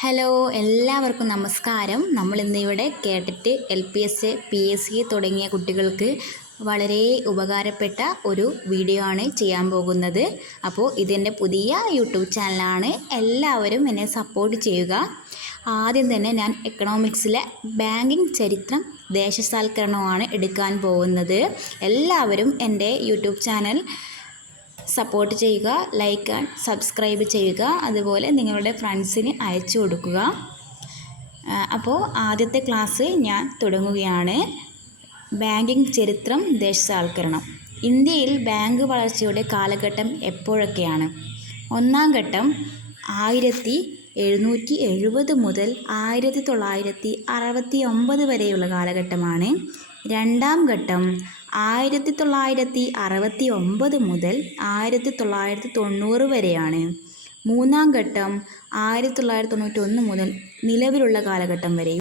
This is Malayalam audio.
ഹലോ, എല്ലാവർക്കും നമസ്കാരം. നമ്മളിന്നിവിടെ കേട്ടിട്ട് LPS, PSC തുടങ്ങിയ കുട്ടികൾക്ക് വളരെ ഉപകാരപ്പെട്ട ഒരു വീഡിയോ ആണ് ചെയ്യാൻ പോകുന്നത്. അപ്പോൾ ഇതെൻ്റെ പുതിയ യൂട്യൂബ് ചാനലാണ്. എല്ലാവരും എന്നെ സപ്പോർട്ട് ചെയ്യുക. ആദ്യം തന്നെ ഞാൻ എക്കണോമിക്സിലെ ബാങ്കിങ് ചരിത്രം ദേശസാൽക്കരണമാണ് എടുക്കാൻ പോകുന്നത്. എല്ലാവരും എൻ്റെ യൂട്യൂബ് ചാനൽ സപ്പോർട്ട് ചെയ്യുക, ലൈക്ക് ആൻഡ് സബ്സ്ക്രൈബ് ചെയ്യുക, അതുപോലെ നിങ്ങളുടെ ഫ്രണ്ട്സിന് അയച്ചു കൊടുക്കുക. അപ്പോൾ ആദ്യത്തെ ക്ലാസ് ഞാൻ തുടങ്ങുകയാണ്. ബാങ്കിങ് ചരിത്രം ദേശസാൽക്കരണം. ഇന്ത്യയിൽ ബാങ്ക് വളർച്ചയുടെ കാലഘട്ടം എപ്പോഴൊക്കെയാണ്? ഒന്നാം ഘട്ടം 1770 മുതൽ 1969 വരെയുള്ള കാലഘട്ടമാണ്. രണ്ടാം ഘട്ടം 1969 മുതൽ 1990 വരെയാണ്. മൂന്നാം ഘട്ടം 1991 മുതൽ നിലവിലുള്ള കാലഘട്ടം വരെയും.